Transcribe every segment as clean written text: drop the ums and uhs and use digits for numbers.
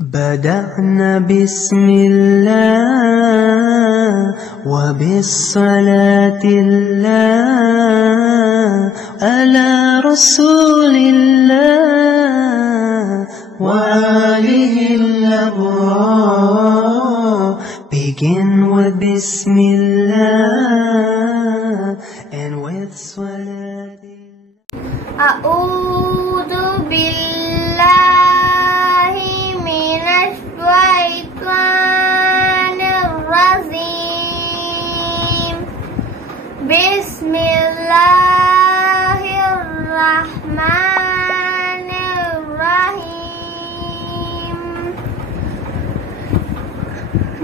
بدأنا بسم الله وبالصلاة الله على رسول الله وآله الأبرار. Begin with Bismillah and with Salat. A'udhu billahi minash shaitanir rajim. Bismillahirrahmanirrahim.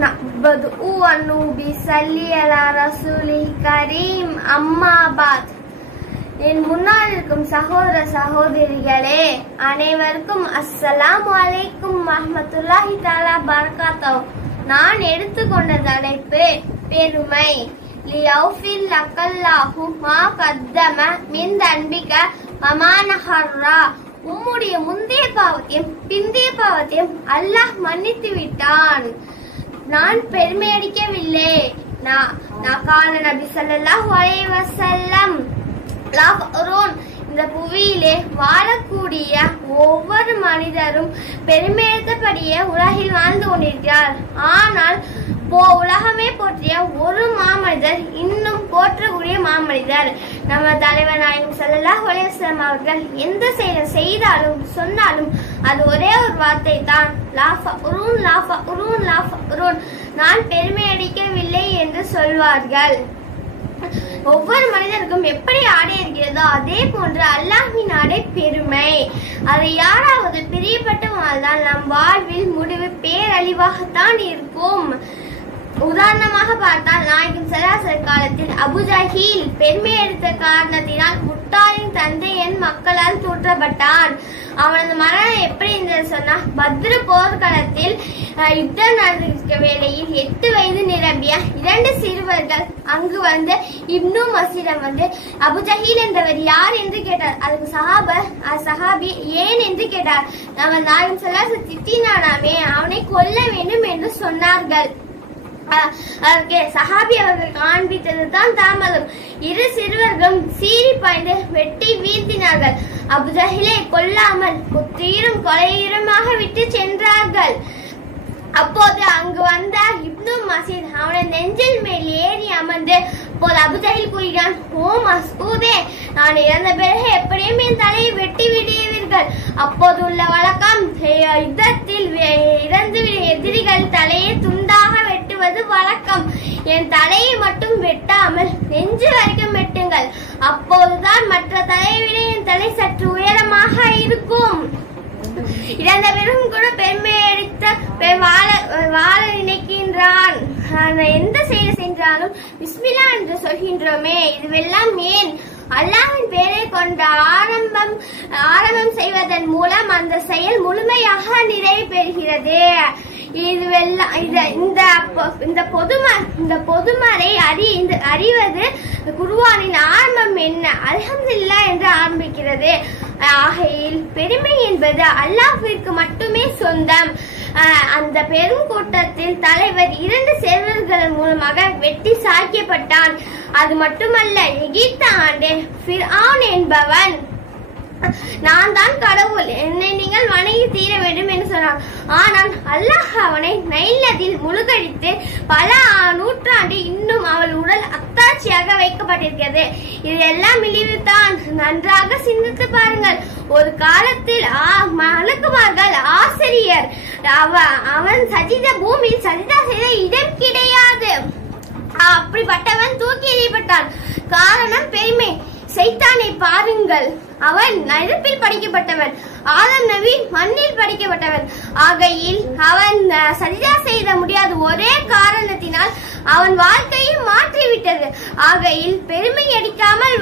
Na'budu wa nusalli ala rasulih karim. Amma ba'd. என் முன்னால் இருக்கும் சகோதர சகோதரிகளே அனைவருக்கும் அஸ்ஸலாமு அலைக்கும் வரஹ்மத்துல்லாஹி தஆலா பரகாத்துஹு. நான் எடுத்துக்கொண்ட தலைப்பு பெருமை. லியௌஃபில் லக்கல்லாஹு மா கத்தம மின் தன்பிக வமா நஹர்ரா. உம்முடைய முந்தைய பாவத்தையும் பிந்தைய பாவத்தையும் அல்லாஹ் மன்னித்து விட்டான். நான் பெருமை அடிக்கவில்லை. நான் கான நபி ஸல்லல்லாஹு அலைஹி வஸல்லம் இந்த புவியிலே வாழக்கூடிய ஒவ்வொரு மனிதரும் பெருமையேற்றபடியே உலகில் வாழ்ந்து கொண்டிருக்கிறார். ஆனால் உலகமே போற்றிய ஒரு மாமனிதர், இன்னும் போற்றக்கூடிய மாமனிதர் நம்ம தலைவர் நாயகம் ஸல்லல்லாஹு அலைஹி வஸல்லம் அவர்கள் எந்த செயலை செய்தாலும் சொன்னாலும் அது ஒரே ஒரு வார்த்தை தான், லா ஃபக்ரூன் லா ஃபக்ரூன் லா ஃபக்ரூன், நான் பெருமை அடிக்கவில்லை என்று சொல்வார்கள். ஒவ்வொரு மனிதருக்கும் எப்படி ஆடை இருக்கிறதோ அதே போன்று அல்லாஹ்வின் ஆடை பெருமை. அதை யாராவது பிரியப்பட்டு வாழ்ந்தால் நம் வாழ்வில் முடிவு பேரழிவாகத்தான் இருக்கும். உதாரணமாக பார்த்தால் நாயகம் ஸல்லல்லாஹு காலத்தில் அபூஜஹீல் பெருமை எடுத்த காரணத்தினால் முட்டாளின் தந்தை என் மக்களால் தூற்றப்பட்டான். அவனது மரணம் எப்படி இருந்தது சொன்னா, பத்ரு போர்க்களத்தில் யுத்தம் நடந்திருக்க வேளையில் 8 வயது நிரம்பிய 2 சிறுவர்கள் அங்கு வந்து இப்னு மசீரம் வந்து அபூஜஹீல் என்றவர் யார் என்று கேட்டார். அதுக்கு சஹாபி ஏன் என்று கேட்டார். நம்ம நாயகம் ஸல்லல்லாஹு திட்டினானாமே, அவனை கொல்ல வேண்டும் என்று சொன்னார்கள். அதற்கு சஹாபி அவர்கள் காண்பித்ததுதான் தாமதம். 2 சிறுவர்களும் சீறி பாய்ந்து வெட்டி வீழ்த்தினார்கள். அபூஜஹீலை கொல்லாமல் குத்தீரும் கொலையுமாக விட்டு சென்றார்கள். அப்போது அங்கு வந்த இப்னு மசீத் அவனை நெஞ்சில் மேல் ஏறி அமர்ந்து போது அபூஜஹீல் கூறுகிறான், ஓ மஸ்ஊதே, நான் இறந்த பிறகு எப்படியும் என் தலையை வெட்டி விடுவீர்கள். அப்போது உள்ள வழக்கம், யுத்தத்தில் இறந்துவிடும் எதிரிகள் தலையை துண்டாக வெட்டுவது வழக்கம். என் தலையை மட்டும் வெட்டாமல் நெஞ்சு வரைக்கும் வெட்டுங்கள், அப்போதுதான் மற்ற தலையை விட என் தலை சற்று உயரமாக இருக்கும். இறந்த பிறகும் கூட பெருமை அடித்த வாழ நினைக்கின்றான். எந்த செயல் சென்றாலும் பிஸ்மில்லா என்று சொல்கின்றோமே, இதுவெல்லாம் ஏன்? அல்லாஹ்வின் பெயரை கொண்ட ஆரம்பம் செய்வதன் மூலம் அந்த செயல் முழுமையாக நிறைவு பெறுகிறது. இந்த பொதுமறை அறிவது குர்ஆனின் ஆரம்பம் என்ன? அல்ஹம்துலில்லாஹ் என்று ஆரம்பிக்கிறது. ஆகையில் பெருமை என்பது அல்லாஹ்விற்கு மட்டுமே சொந்தம். அந்த பெரும் கூட்டத்தில் தலைவர் 2 சிறுவர்கள் மூலமாக வெட்டி சாய்க்கப்பட்டான். அது மட்டுமல்ல, எகிப்து ஆண்ட ஃபிர்அவுன் என்பவன், நான் தான் கடவுள், என்னை நீங்கள் வணங்கி தீர வேண்டும் என்று சொன்னான். ஆனால் அல்லாஹ் அவனை நைல் நதியில் முழுகடித்து பல நூற்றாண்டு இன்னும் அவள் உடல் அத்தாட்சியாக வைக்கப்பட்டிருக்கிறது. இதெல்லாம் இழிவுதான். நன்றாக சிந்தித்து பாருங்கள். ஒரு காலத்தில் மலக்குமார்கள் ஆசிரியர், அவன் பூமியில் சஜிதா செய்த இடம் கிடையாது. அப்படிப்பட்டவன் தூக்கி எறியப்பட்டான். காரணம் பெருமை. சைத்தானை பாருங்கள், அவன் நெருப்பில் படைக்கப்பட்டவன், ஆதம் நபி மண்ணில் படைக்கப்பட்டவன். ஆகையில் அவன் சஜிதா செய்த முடியாத ஒரே காரணத்தினால் அவன் வாழ்க்கையை மாற்றிவிட்டது. ஆகையில் பெருமை அடிக்காமல்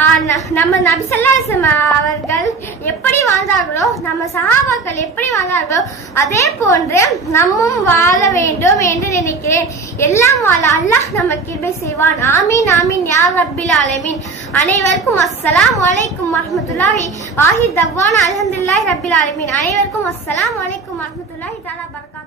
நம்ம நபி ஸல்லல்லாஹு அலைஹி வஸல்லம் அவர்கள் எப்படி வாழ்ந்தார்களோ, நம்ம சஹாபாக்கள் எப்படி வாழ்ந்தார்களோ அதே போன்று நம்மும் வாழ வேண்டும் என்று நினைக்கிறேன். எல்லாம் வாழ அல்லாஹ் நம்ம கிருபை செய்வான். ஆமீன் ஆமீன் யா ரப்பில் ஆலமீன். அனைவருக்கும் அஸ்ஸலாமு அலைக்கும் வரஹ்மத்துல்லாஹி வாஹி தவ்வானா அல்ஹம்துலில்லாஹி ரப்பில் ஆலமீன். அனைவருக்கும் அஸ்ஸலாமு அலைக்கும் வரஹ்மத்துல்லாஹி தஆலா பரகாத்துஹு.